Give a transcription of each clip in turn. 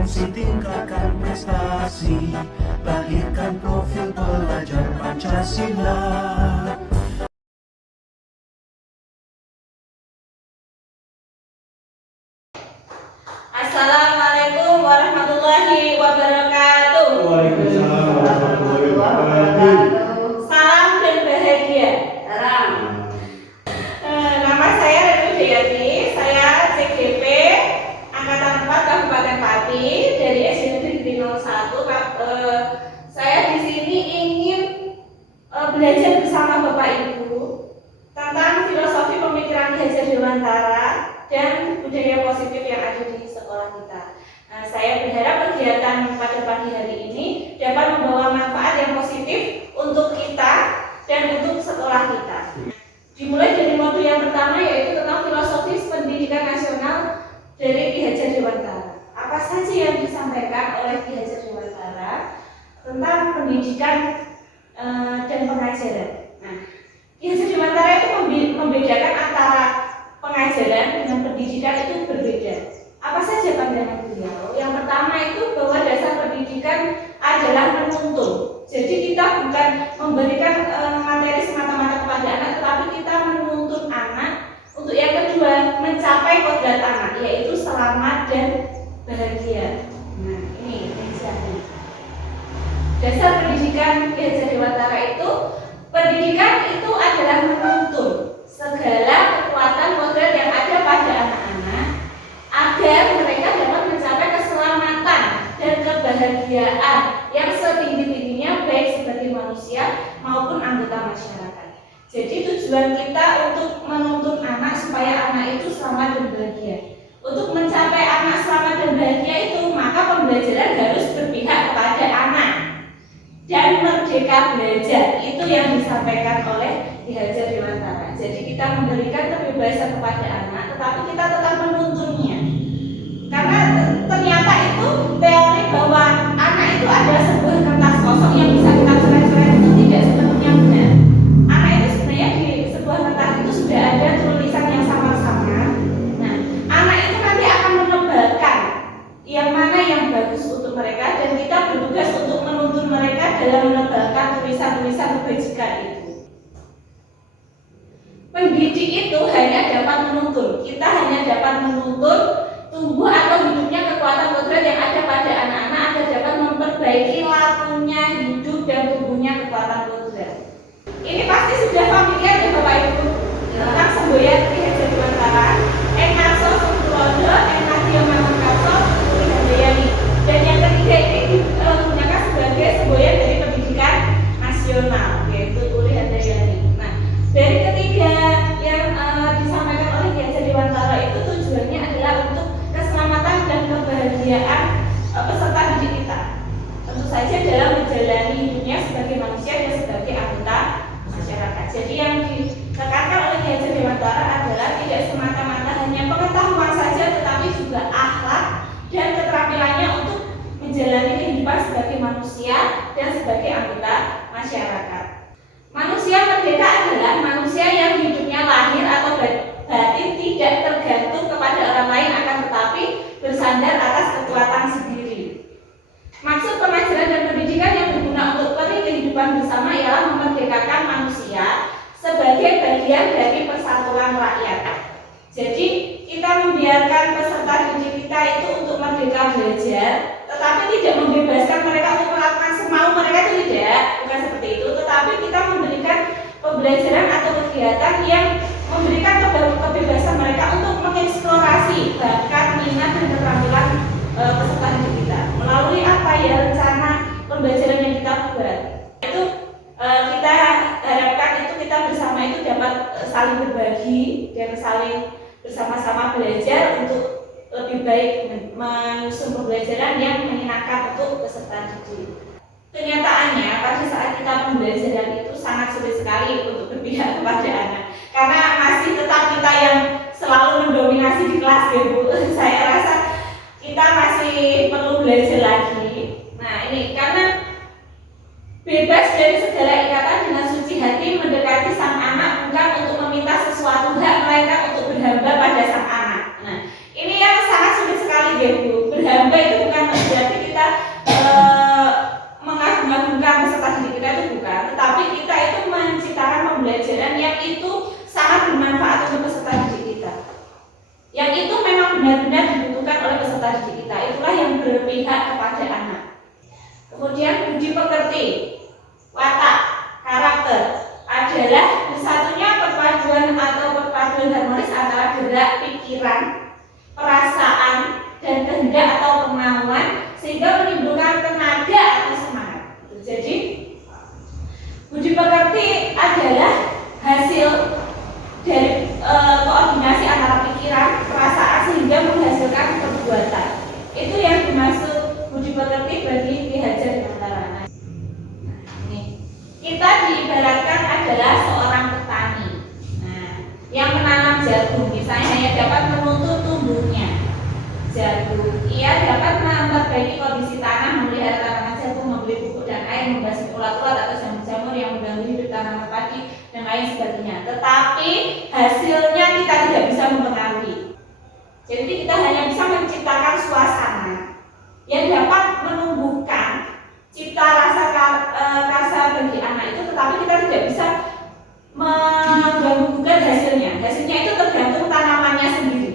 kompetensi, tingkatkan prestasi, lahirkan profil pelajar Pancasila. Assalamualaikum warahmatullahi wabarakatuh. Waalaikumsalam warahmatullahi wabarakatuh. Salam dan bahagia. Salam. Nama saya Retno Deyati, saya CGP Angkatan 4 Kabupaten Pati dari SD Negeri 01. Saya di sini ingin belajar bersama Bapak Ibu tentang filosofi pemikiran Ki Hajar Dewantara dan budaya positif yang ada di sekolah kita. Saya berharap kegiatan pada pagi hari ini dapat membawa manfaat yang positif untuk kita dan untuk sekolah kita. Dimulai dari modul yang pertama, yaitu tentang filosofis pendidikan nasional dari Ki Hajar Dewantara. Apa saja yang disampaikan oleh Ki Hajar Dewantara tentang pendidikan dan pengajaran. Nah, Ki Hajar Dewantara itu membedakan antara pengajaran dengan pendidikan itu berbeda. Apa saja pandangan beliau? Yang pertama itu bahwa dasar pendidikan adalah menuntun. Jadi kita bukan memberikan materi semata-mata kepada anak, tetapi kita menuntun anak. Untuk yang kedua, mencapai kodrat anak, yaitu selamat dan bahagia. Nah, ini inisiatif. Dasar pendidikan Ki Hajar Dewantara itu, pendidikan itu adalah menuntun segala kekuatan kodrat yang ada pada anak-anak agar mereka dapat mencapai keselamatan dan kebahagiaan yang setinggi-tingginya baik sebagai manusia maupun anggota masyarakat. Jadi tujuan kita untuk menuntun anak supaya anak itu selamat dan bahagia. Untuk mencapai anak selamat dan bahagia itu, maka pembelajaran harus berpihak kepada anak dan merdeka belajar. Itu yang disampaikan oleh Ki Hajar Dewantara. Jadi kita memberikan kebebasan kepada anak, tetapi kita tetap menuntunnya. Karena ternyata itu teori bahwa anak itu ada sebuah kertas kosong yang bisa kita coret-coret itu tidak sepenuhnya benar. Anak itu sebenarnya di sebuah kertas itu sudah ada tulisan yang samar-samar. Nah, anak itu nanti akan menebalkan yang mana yang bagus untuk mereka, dan kita bertugas untuk menuntun mereka dalam menebalkan tulisan-tulisan kebajikan itu. Pendidik itu hanya dapat menuntun. Kita hanya dapat menuntun tumbuh atau hidupnya kekuatan kodrat yang ada pada anak-anak agar dapat memperbaiki lakunya hidup dan tumbuhnya kekuatan kodrat. Ini pasti sudah familiar ya Bapak Ibu tentang semboyan Ki Hajar Dewantara, Enarso Sumtulodo, Enadio Manungkaso, Turi Handayani. Dan yang ketiga ini digunakan sebagai semboyan dari pendidikan nasional, yaitu Turi Handayani. Nah, dari ketiga yang disampaikan oleh Ki Hajar Dewantara itu tujuannya adalah untuk keselamatan dan kebahagiaan peserta didik kita. Tentu saja dalam menjalani hidupnya sebagai manusia dan sebagai anggota masyarakat. Jadi yang ditekankan oleh Ki Hajar Dewantara adalah tidak semata-mata hanya pengetahuan saja, tetapi juga akhlak dan keterampilannya untuk menjalani kehidupan sebagai manusia dan sebagai anggota masyarakat. Manusia merdeka adalah manusia yang hidupnya lahir atau batin tidak tergantung kepada orang lain, akan tetapi bersandar atas kekuatan sendiri. Maksud pengajaran dan pendidikan yang berguna untuk kehidupan bersama ialah memerdekakan manusia sebagai bagian dari persatuan rakyat. Jadi kita membiarkan peserta didik kita itu untuk merdeka belajar, tetapi tidak membebaskan mereka untuk melakukan semau mereka, itu tidak, bukan seperti itu. Tetapi kita memberikan pembelajaran atau kegiatan yang memberikan kebebasan mereka untuk mengeksplorasi bakat, minat, dan keterampilan peserta didik kita melalui apa ya rencana pembelajaran yang kita buat. Itu kita harapkan itu kita bersama itu dapat saling berbagi dan saling bersama-sama belajar untuk lebih baik menyusun pembelajaran yang menyenangkan untuk peserta didik. Kenyataannya pada saat kita pembelajaran itu sangat sulit sekali untuk berpihak kepada anak, karena masih tetap kita yang selalu mendominasi di kelas ya Bu. Saya rasa kita masih perlu belajar lagi. Nah ini karena bebas dari segala ikatan dengan suci hati mendekati sang anak, bukan untuk meminta sesuatu hak, melainkan untuk berhamba pada sang anak. Nah ini yang sangat sulit sekali ya Bu. Berhamba itu bukan berpihak kepada anak. Kemudian budi pekerti, watak, karakter adalah bersatunya perpaduan atau perpaduan harmonis antara gerak pikiran, perasaan, dan kehendak atau kemauan sehingga menimbulkan tenaga atau semangat. Jadi budi pekerti adalah hasil dari koordinasi antara pikiran, perasaan sehingga menghasilkan perbuatan. Itu yang dimaksud budi pekerti bagi Ki Hajar Dewantara. Nah, ini kita diibaratkan adalah seorang petani. Nah, yang menanam jagung misalnya hanya dapat menuntut tumbuhnya jagung. Ia dapat memperbaiki kondisi tanah, memelihara tanaman jagung, memberi pupuk dan air, membasmi ulat-ulat atau jamur-jamur yang mengganggu hidup tanaman padi dan lain sebagainya. Tetapi hasilnya kita tidak bisa mempengaruhi. Jadi kita hanya bisa menciptakan suasana yang dapat menumbuhkan cipta rasa karsa bagi anak itu, tetapi kita tidak bisa mengganggu hasilnya. Hasilnya itu tergantung tanamannya sendiri.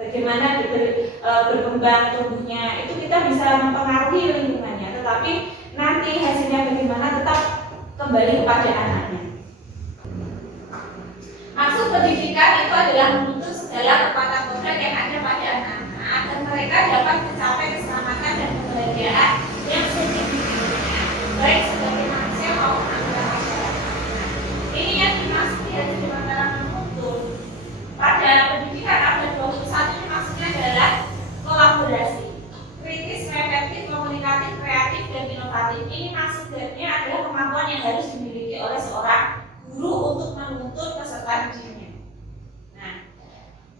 Bagaimana berkembang tumbuhnya itu kita bisa mempengaruhi lingkungannya, tetapi nanti hasilnya bagaimana tetap kembali kepada anaknya. Maksud pendidikan itu adalah menuntut segala kekuatan kodrat yang ada pada anak-anak agar mereka dapat mencapai keselamatan dan kebahagiaan yang sejatinya, baik sebagai manusia maupun anggota masyarakat. Ini yang dimaksud di antara menuntut pada pendidikan abad 21 ini maksudnya adalah kolaborasi, kritis, reflektif, komunikatif, kreatif, dan inovatif. Ini maksudnya adalah kemampuan yang harus dimiliki oleh seorang guru untuk menuntut peserta didiknya. Nah,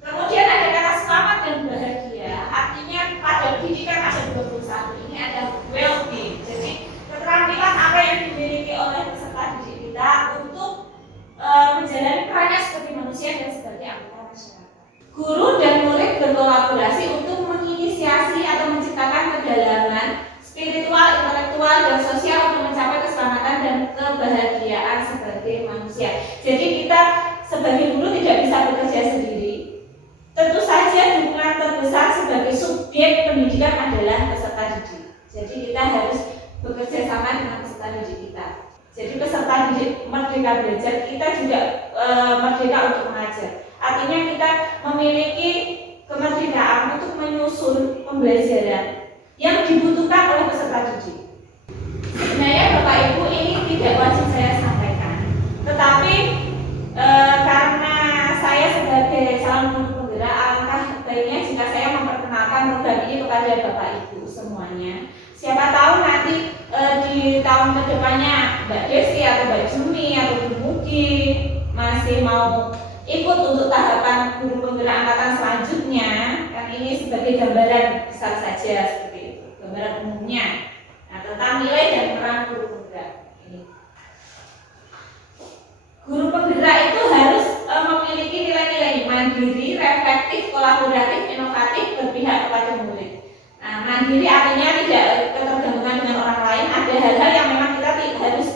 kemudian ada kata selamat dan bahagia. Artinya pada pendidikan abad 21 ini ada well-being. Jadi keterampilan apa yang dimiliki oleh peserta didik kita untuk menjalani perannya sebagai manusia dan sebagai anggota masyarakat. Guru dan murid berkolaborasi untuk menginisiasi atau menciptakan kedalaman spiritual, intelektual, dan sosial untuk mencapai keselamatan dan kebahagiaan sebagai manusia. Jadi kita sebagai guru tidak bisa bekerja sendiri. Tentu saja dukungan terbesar sebagai subjek pendidikan adalah peserta didik. Jadi kita harus bekerja sama dengan peserta didik kita. Jadi peserta didik merdeka belajar, kita juga merdeka untuk mengajar. Artinya kita memiliki kemerdekaan untuk menyusun pembelajaran yang dibutuhkan oleh peserta didik. Sebenarnya Bapak Ibu ini tidak wajib saya sampaikan, tetapi karena saya sebagai calon guru penggerak, alangkah baiknya jika saya memperkenalkan program ini kepada Bapak Ibu semuanya. Siapa tahu nanti di tahun kedepannya Mbak Desi atau Mbak Jumi atau Bu Mugi masih mau ikut untuk tahapan guru penggerak angkatan selanjutnya, kan ini sebagai gambaran besar saja seperti itu, gambaran umumnya. Nah, tentang nilai dan peran guru penggerak ini. Guru penggerak itu harus memiliki nilai-nilai mandiri, reflektif, kolaboratif, inovatif, berpihak kepada murid. Nah, mandiri artinya tidak ketergantungan dengan orang lain. Ada hal-hal yang memang kita harus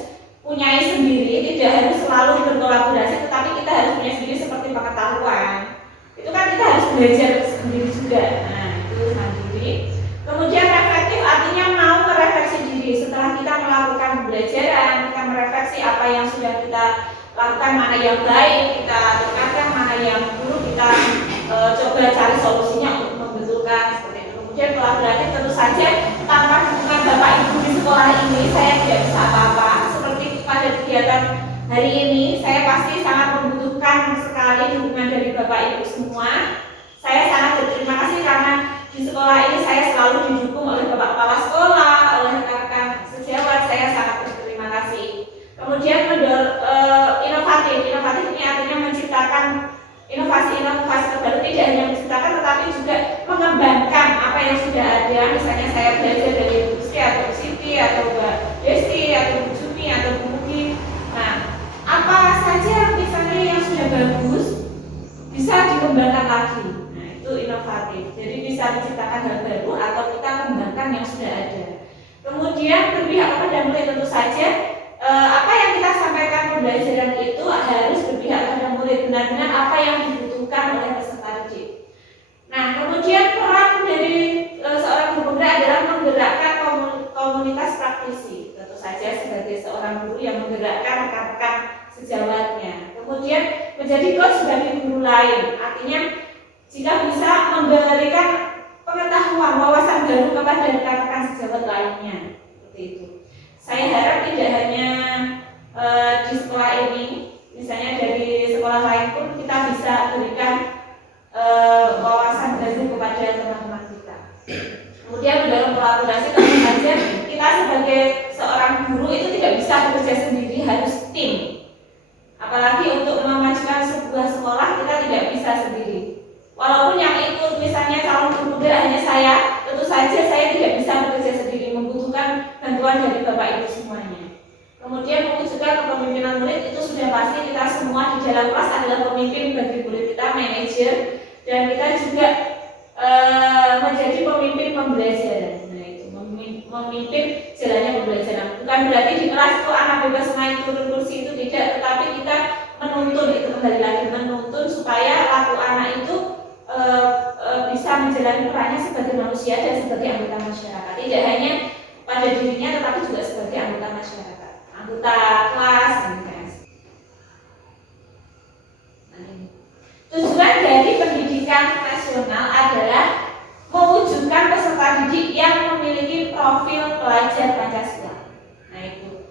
punyai sendiri, tidak harus selalu berkolaborasi, tetapi kita harus punya sendiri seperti pengetahuan. Itu kan kita harus belajar sendiri juga. Nah, itu mandiri. Kemudian reflektif artinya mau merefleksi diri setelah kita melakukan pembelajaran, kita merefleksi apa yang sudah kita lakukan, mana yang baik kita lakukan, mana yang buruk kita coba cari solusinya untuk membetulkan seperti itu. Kemudian kolaboratif tentu saja tanpa dukungan Bapak Ibu di sekolah ini saya tidak bisa apa-apa. Seperti pada kegiatan hari ini saya pasti sangat membutuhkan sekali dukungan dari Bapak Ibu semua. Saya sangat berterima kasih karena di sekolah ini saya selalu didukung oleh Bapak Kepala Sekolah, oleh rekan-rekan sejawat. Saya sangat berterima kasih. Kemudian inovatif ini artinya menciptakan inovasi-inovasi terbaru, tidak hanya menciptakan tetapi juga mengembangkan apa yang sudah ada. Misalnya saya belajar dari Bu Sri atau Bu Siti atau Mbak Desti atau Bu Jumi atau Bu Mugi. Nah, apa saja misalnya yang sudah bagus bisa dikembangkan lagi. Nah, itu inovatif. Jadi bisa menciptakan hal baru atau kita kembangkan yang sudah ada. Kemudian berpihak kepada murid, tentu saja apa yang kita sampaikan pembelajaran itu harus berpihak kepada murid, benar-benar apa yang dibutuhkan oleh peserta didik. Nah, kemudian peran dari seorang guru menggerakkan komunitas praktisi, tentu saja sebagai seorang guru yang menggerakkan rekan-rekan sejawatnya. Kemudian menjadi coach bagi guru lain, artinya jika bisa memberikan pengetahuan, wawasan baru kepada rekan-rekan sejawat lainnya, seperti itu. Saya harap tidak hanya di sekolah ini, misalnya dari sekolah lain pun kita bisa berikan wawasan baru kepada teman-teman kita. Kemudian dalam kolaborasi tentu saja kita sebagai seorang guru itu tidak bisa bekerja sendiri, harus tim. Apalagi untuk memajukan sebuah sekolah kita tidak bisa sendiri. Walaupun yang ikut misalnya calon guru muda hanya saya, tentu saja saya tidak bisa bekerja sendiri, membutuhkan bantuan dari Bapak Ibu semuanya. Kemudian mewujudkan kepemimpinan murid itu sudah pasti kita semua di dalam kelas adalah pemimpin bagi murid kita, manajer, dan kita juga menjadi pemimpin pembelajaran. Nah itu memimpin jalannya pembelajaran. Bukan berarti di kelas itu anak bebas main turun kursi itu tidak, tetapi kita menuntun, itu kembali lagi menuntun supaya laku anak itu bisa menjalani perannya sebagai manusia dan sebagai anggota masyarakat. Tidak hanya pada dirinya tetapi juga sebagai anggota masyarakat, anggota kelas dan kelas. Tujuan dari pendidikan nasional adalah mewujudkan peserta didik yang memiliki profil pelajar Pancasila. Nah itu.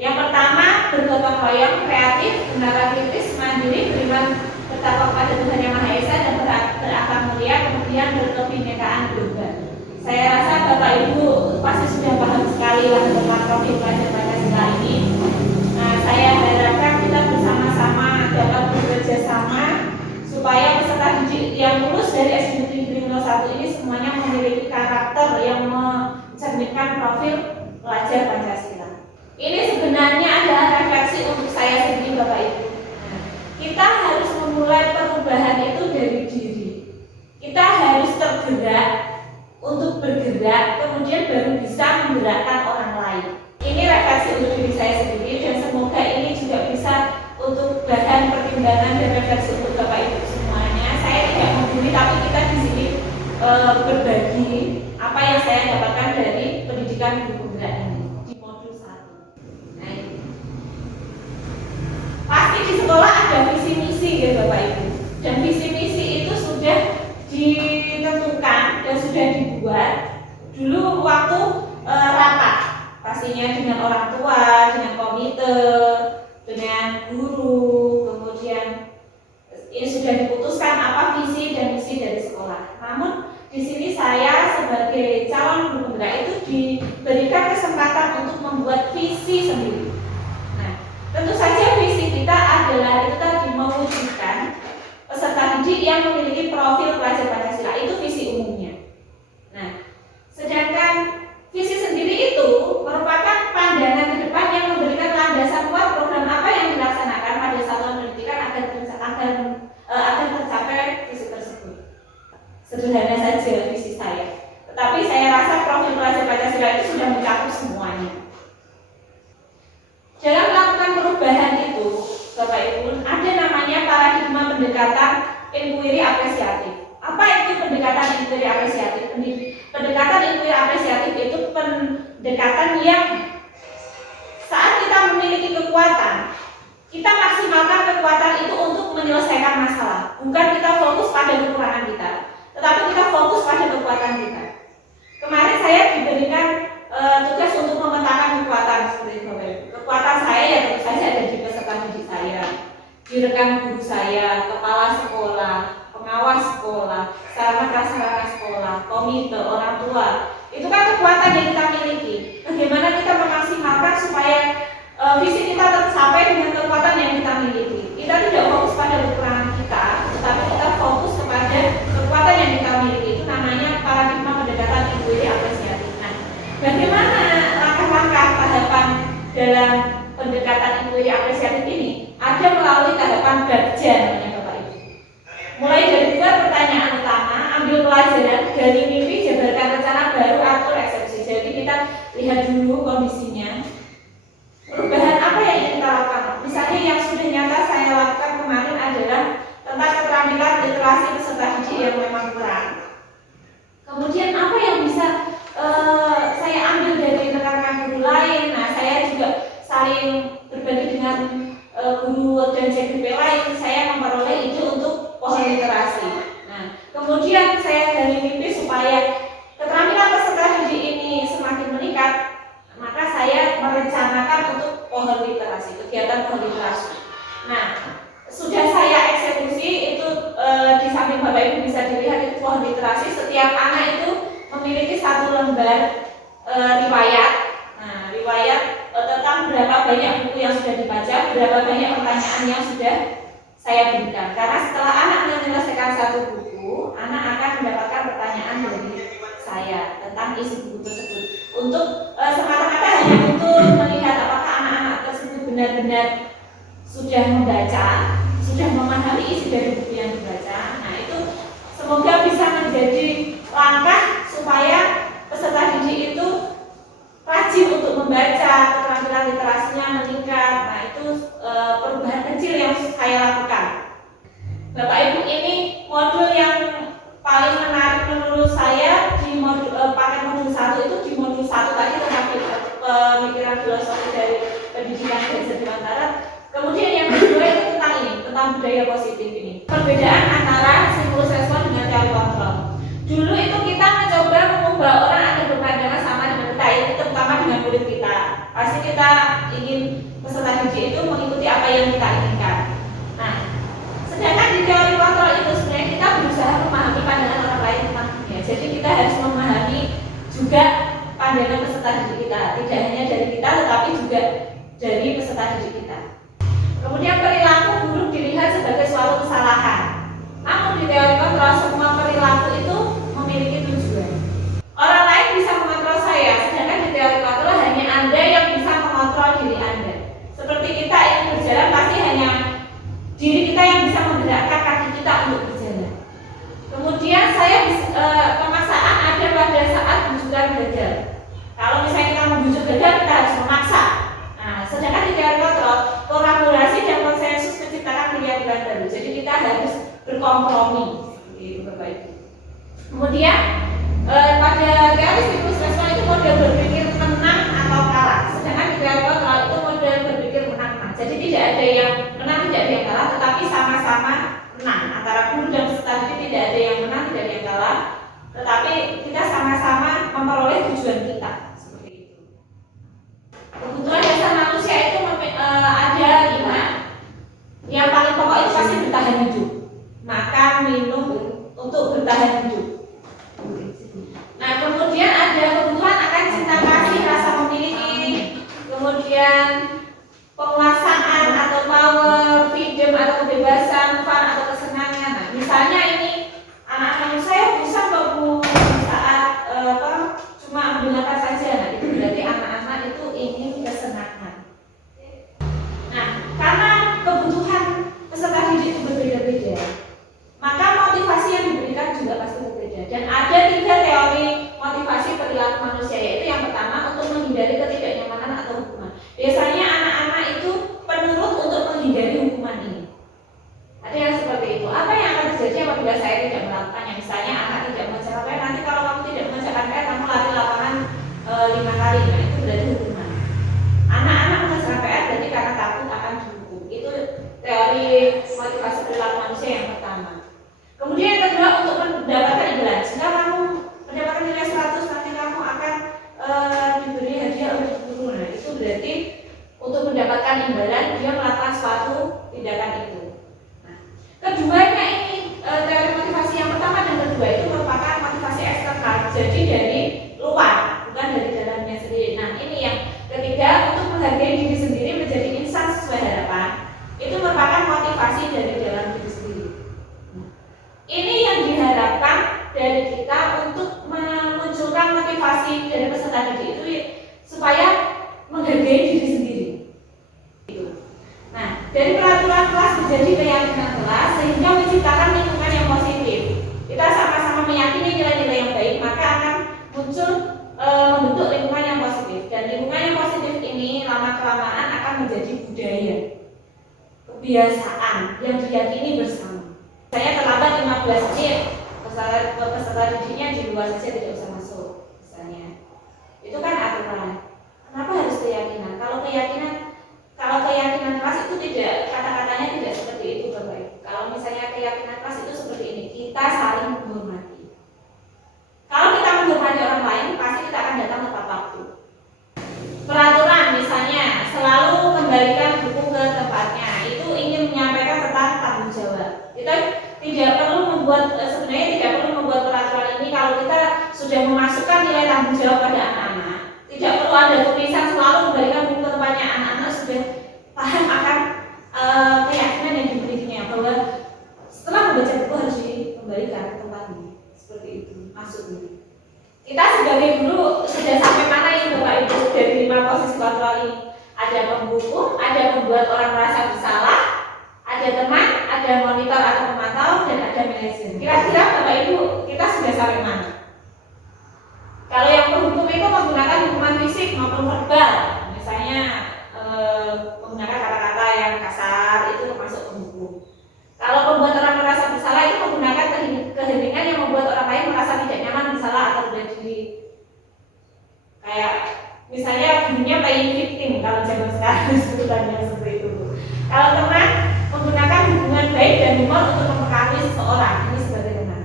Yang pertama, bergotong royong, kreatif, benar kritis, mandiri, beriman, bertakwa kepada Tuhan Yang Maha Esa, dan berakhlak mulia, kemudian berkebinekaan global. Saya rasa Bapak Ibu pasti sudah paham sekali lah tentang profil pelajar Pancasila ini. Nah, saya harapkan kita bersama-sama dapat bekerja sama supaya peserta didik yang lulus dari SD Negeri 01 ini semuanya memiliki karakter yang mencerminkan profil pelajar Pancasila. Ini sebenarnya adalah refleksi untuk saya sendiri, Bapak Ibu. Kita harus memulai perubahan itu dari diri. Kita harus tergerak untuk bergerak, kemudian baru bisa menggerakkan orang lain. Ini refleksi untuk diri saya sendiri dan semoga ini juga bisa untuk bahan pertimbangan dan refleksi untuk Bapak Ibu semuanya. Saya tidak menggurui, tapi kita di sini berbagi apa yang saya dapatkan dari pendidikan guru penggerak ini di modul 1. Nah, pasti di sekolah ada visi misi ya Bapak Ibu, dan visi misi itu sudah ditentukan dan sudah dibuat dulu waktu rapat, pastinya dengan orang tua, dengan komite, dengan guru, kemudian ini sudah diputuskan apa visi dan misi dari sekolah. Namun di sini saya sebagai calon guru penggerak itu diberikan kesempatan untuk membuat visi sendiri. Nah, tentu saja visi kita adalah itu tadi mewujudkan peserta didik yang memiliki profil pelajar Pancasila, itu visi umumnya. Nah, sedangkan visi sendiri itu merupakan pandangan ke depan yang memberikan landasan kuat program apa yang dilaksanakan pada satuan pendidikan agar tercapai visi tersebut. Sederhana saja visi saya, tetapi saya rasa profil pelajar Pancasila itu sudah mencakup semuanya. Dalam melakukan perubahan itu, Bapak Ibu, ada namanya paradigma pendekatan inquiry apresiatif. Apa itu pendekatan inquiry apresiatif? Pendekatan inquiry apresiatif itu pendekatan yang saat kita memiliki kekuatan, kita maksimalkan kekuatan itu untuk menyelesaikan masalah. Bukan kita fokus pada kekurangan kita, tetapi kita fokus pada kekuatan kita. Kemarin saya diberikan tugas untuk memetakan kekuatan seperti itu. Kekuatan saya ya tentu saja ada di peserta didik saya, di rekan guru saya, kepala sekolah, pengawas sekolah, sarana sekolah, komite, orang tua. Itu kan kekuatan yang kita miliki. Bagaimana kita memaksimalkan supaya visi kita tercapai dengan kekuatan yang kita miliki. Kita tidak fokus pada kekurangan kita, tetapi kita fokus kepada kekuatan yang kita miliki. Itu namanya paradigma pendekatan inquiry apresiatif. Nah, bagaimana langkah-langkah tahapan dalam pendekatan inquiry apresiatif ini? Ada melalui tahapan Bagja namanya Bapak Ibu. Mulai dari buat pertanyaan utama, ambil pelajaran dari mimpi, jabarkan rencana baru, atur eksepsi. Jadi kita lihat dulu kondisinya. Perubahan apa yang ingin kita lakukan? Misalnya yang sudah nyata saya lakukan kemarin adalah tentang keterampilan literasi peserta didik yang memang kurang. Kemudian apa yang bisa gambar riwayat. Nah, riwayat tentang berapa banyak buku yang sudah dibaca, berapa banyak pertanyaan yang sudah saya berikan. Karena setelah anak menyelesaikan satu buku, anak akan mendapatkan pertanyaan dari saya tentang isi buku tersebut. Untuk semata-mata hanya untuk melihat apakah anak-anak tersebut benar-benar sudah membaca, sudah memahami isi dari buku yang dibaca. Nah, itu semoga bisa menjadi langkah supaya peserta didik itu rajin untuk membaca, keterampilan literasinya meningkat. Nah, itu perubahan kecil yang saya lakukan. Bapak Ibu, ini modul yang paling menarik menurut saya di paket modul 1 itu, di modul 1 tadi tentang pemikiran filosofi dari pendidikan belajar di Mataram. Kemudian yang kedua itu tentang ini, tentang budaya positif ini. Perbedaan antara stimulus respon dengan teori kontrol. Dulu itu kita mencoba mengubah orang agar berpandangan sama dengan kita, itu terutama dengan murid kita. Pasti kita ingin peserta didik itu mengikuti apa yang kita inginkan. Nah, sedangkan di teori kontrol itu sebenarnya kita berusaha memahami pandangan orang lain tentang dunia. Jadi kita harus memahami juga pandangan peserta didik kita, tidak hanya dari kita tetapi juga dari peserta didik kita. Kemudian perilaku buruk dilihat sebagai suatu kesalahan. Namun di teori kontrol semua perilaku itu memiliki tujuan. Orang lain bisa mengontrol saya, sedangkan di teori kontrol hanya Anda yang bisa mengontrol diri Anda. Seperti kita ingin berjalan, pasti hanya diri kita yang bisa menggerakkan kaki kita untuk berjalan. Kemudian pemaksaan ada pada saat bujukan gagal. Kalau misalnya kita membujuk gagal, kita harus memaksa. Nah, sedangkan di teori kontrol, kolaborasi dan konsensus menciptakan pilihan-pilihan baru. Jadi kita harus berkompromi, seperti itu Bapak Ibu. Kemudian pada teori stimulus respon itu model berpikir menang atau kalah. Sedangkan di teori kontrol itu model berpikir menang-menang. Jadi tidak ada yang menang, tidak ada yang kalah, tetapi sama-sama menang. Antara guru dan peserta didik tidak ada yang menang, tidak ada yang kalah, tetapi kita sama-sama memperoleh tujuan kita. Seperti itu. Kebutuhan dasar manusia itu ada 5. Yang paling pokok itu pasti bertahan hidup. Makan, minum untuk bertahan hidup. Nah, kemudian ada kebutuhan akan cinta kasih, rasa memiliki, kemudian penguasaan atau power, freedom atau kebebasan, fun atau kesenangan. Nah, misalnya ini anak-anak saya bisa baru saat cuma mendengarkan saja. Nah, itu berarti anak-anak itu ingin kesenangan. Nah, karena kebutuhan peserta didik itu berbeda-beda, maka motivasi yang diberikan juga pasti berbeda. Dan ada 3 teori motivasi perilaku manusia, yaitu yang pertama untuk menghindari ketidaknyamanan atau hukuman. Biasanya anak-anak itu penurut untuk menghindari hukuman ini. Ada yang seperti itu. Apa yang akan terjadi apabila saya tidak melakukannya? Misalnya anak tidak mengerjakan PR, nanti kalau kamu tidak mengerjakan PR, kamu lari lapangan 5 kali. Nah, itu berarti hukuman. Anak-anak mengerjakan PR berarti karena takut akan dihukum. Itu teori motivasi perilaku manusia yang pertama. Kemudian yang kedua, untuk mendapatkan imbalan. Jika kamu mendapatkan nilai 100, nanti kamu akan diberi hadiah oleh guru. Nah, itu berarti untuk mendapatkan imbalan dia melakukan suatu tindakan itu. Nah, keduanya ini teori motivasi yang pertama dan kedua itu merupakan motivasi eksternal, jadi dari luar, bukan dari dalamnya sendiri. Nah, ini yang ketiga, untuk menghargai diri sendiri menjadi insan sesuai harapan. Itu merupakan motivasi dari dalam diri sendiri. Ini yang diharapkan dari kita untuk memunculkan motivasi dari peserta didik itu supaya menghargai diri sendiri. Nah, dari peraturan kelas menjadi keyakinan kelas sehingga menciptakan lingkungan yang positif. Kita sama-sama meyakini nilai-nilai yang baik, maka akan muncul membentuk lingkungan yang positif. Dan lingkungan yang positif ini lama-kelamaan akan menjadi budaya, kebiasaan yang diyakini bersama. Saya terlambat 15 menit, peserta didiknya di luar saja tidak usah masuk, misalnya. Itu kan aturan. Kenapa harus keyakinan? Kalau keyakinan kelas itu tidak, kata-katanya tidak seperti itu, Bapak Ibu. Kalau misalnya keyakinan kelas itu seperti ini, kita saling menghormati. Kalau kita menghormati orang lain, pasti kita akan datang tepat waktu. Peraturan misalnya selalu kembalikan buku ke tempatnya, itu ingin menyampaikan tentang tanggung jawab. Kita tidak perlu membuat, sebenarnya tidak perlu membuat peraturan ini kalau kita sudah memasukkan nilai tanggung jawab pada anak-anak. Tidak perlu ada tulisan, selalu kembalikan buku ke tempatnya. Anak-anak sudah paham akan keyakinan yang dimilikinya, bahwa setelah membaca buku harus dikembalikan ke tempatnya. Seperti itu maksudnya. Kita sebagai guru sudah sampai mana ini Bapak Ibu dari 5 posisi kontrol ini? Ada pembuku, ada membuat orang merasa bersalah, ada teman, ada monitor atau pemantau, dan ada manajer. Kira-kira Bapak Ibu kita sudah sampai mana? Kalau yang penghukum itu menggunakan hukuman fisik maupun verbal, misalnya menggunakan kata-kata yang kasar, itu termasuk penghukum. Kalau membuat orang merasa bersalah itu menggunakan keheningan yang membuat orang lain merasa tidak nyaman, bersalah atau bela diri. Kayak misalnya bunyinya playing victim kalau zaman sekarang sebutannya seperti itu. Kalau teman menggunakan hubungan baik dan humor untuk mempengaruhi seseorang, ini sebagai teman.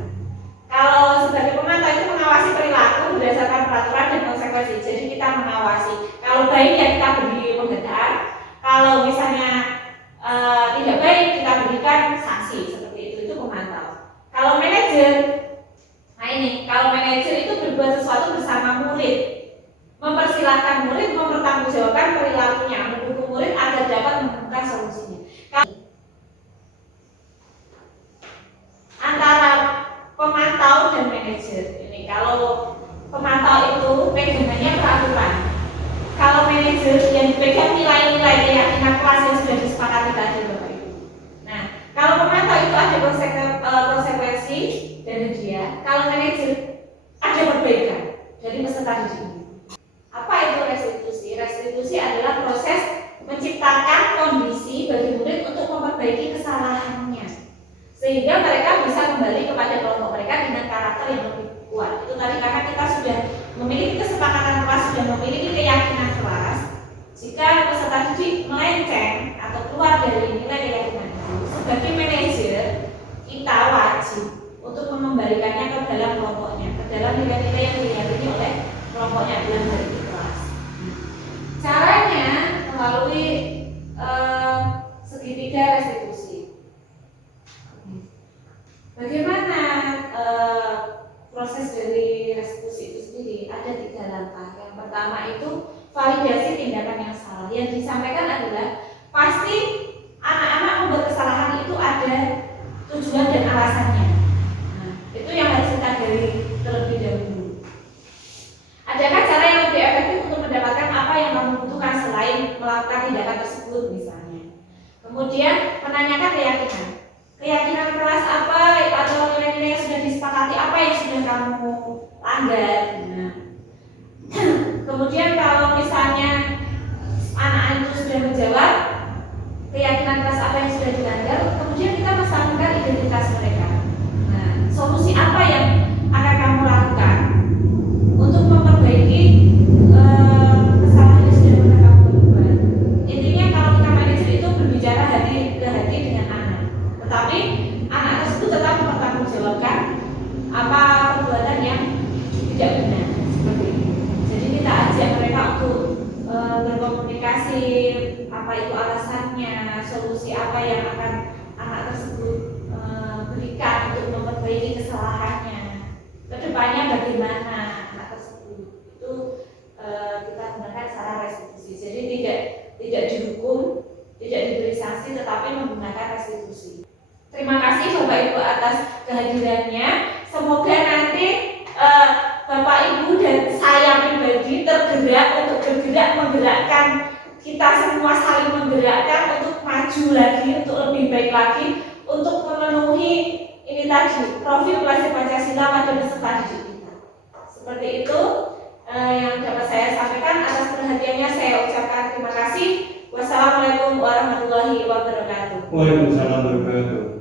Kalau sebagai pemantau itu mengawasi perilaku berdasarkan peraturan dan konsekuensi. Jadi kita mengawasi. Kalau baik ya kita beri penghargaan. Kalau misalnya tidak baik kita berikan sanksi, seperti itu pemantau. Kalau manajer, nah ini kalau manajer itu berbuat sesuatu bersama murid, mempersilahkan murid mempertanggungjawabkan perilakunya, mendukung murid agar dapat menemukan solusinya. Antara pemantau dan manajer ini, kalau pemantau itu pegangannya peraturan, kalau manajer yang dipegang nilai-nilai keyakinan kelas yang sudah disepakati tadi Bapak Ibu. Nah, kalau pemantau itu ada konsekuensi dari dia, kalau manajer ada perbaikan dari peserta didik ini. Apa itu restitusi? Restitusi adalah proses menciptakan kondisi bagi murid untuk memperbaiki kesalahannya, sehingga mereka bisa kembali kepada kelompok mereka dengan karakter yang lebih kuat. Itu tadi karena kita sudah memiliki kesepakatan kelas, sudah memiliki keyakinan kelas. Jika peserta didik melenceng atau keluar dari nilai keyakinan itu, sebagai manajer kita wajib untuk mengembalikannya ke dalam kelompoknya, ke dalam nilai-nilai yang diyakini oleh kelompoknya dalam hal ini kelas. Caranya melalui segitiga restitusi. Bagaimana proses dari restitusi itu sendiri? Ada 3 langkah. Yang pertama itu validasi tindakan yang salah. Yang disampaikan adalah pasti anak-anak membuat kesalahan itu ada tujuan dan alasannya. Nah, itu yang harus kita gali terlebih dahulu. Adakah cara yang lebih efektif untuk mendapatkan apa yang kamu butuhkan selain melakukan tindakan tersebut misalnya? Kemudian menanyakan keyakinan kelas apa atau nilai-nilai yang sudah disepakati, apa yang sudah kamu langgar. Nah, kemudian kalau misalnya anak-anak itu sudah menjawab keyakinan kelas apa yang sudah dilanggar, kemudian kita menstabilkan identitas mereka. Nah, solusi apa yang akan kamu lakukan untuk memperbaiki kesalahan yang sudah pernah kamu buat? Intinya kalau kita manajer itu berbicara hati ke hati dengan anak, tetapi anak tersebut tetap mempertanggungjawabkan apa perbuatan yang tidak benar, seperti itu. Jadi kita ajak mereka untuk berkomunikasi, apa itu alasannya, solusi apa yang akan anak tersebut berikan untuk memperbaiki kesalahannya, kedepannya bagaimana anak tersebut. Itu kita gunakan cara restitusi. Jadi tidak dihukum, tidak diberi sanksi, tetapi menggunakan restitusi. Terima kasih Bapak Ibu atas kehadirannya. Semoga nanti Bapak Ibu dan saya pribadi tergerak untuk bergerak menggerakkan kita semua, saling menggerakkan untuk maju lagi, untuk lebih baik lagi, untuk memenuhi ini tadi profil pelajar Pancasila pada peserta didik kita. Seperti itu yang dapat saya sampaikan. Atas perhatiannya saya ucapkan terima kasih. Wassalamualaikum warahmatullahi wabarakatuh. Waalaikumsalam warahmatullahi wabarakatuh.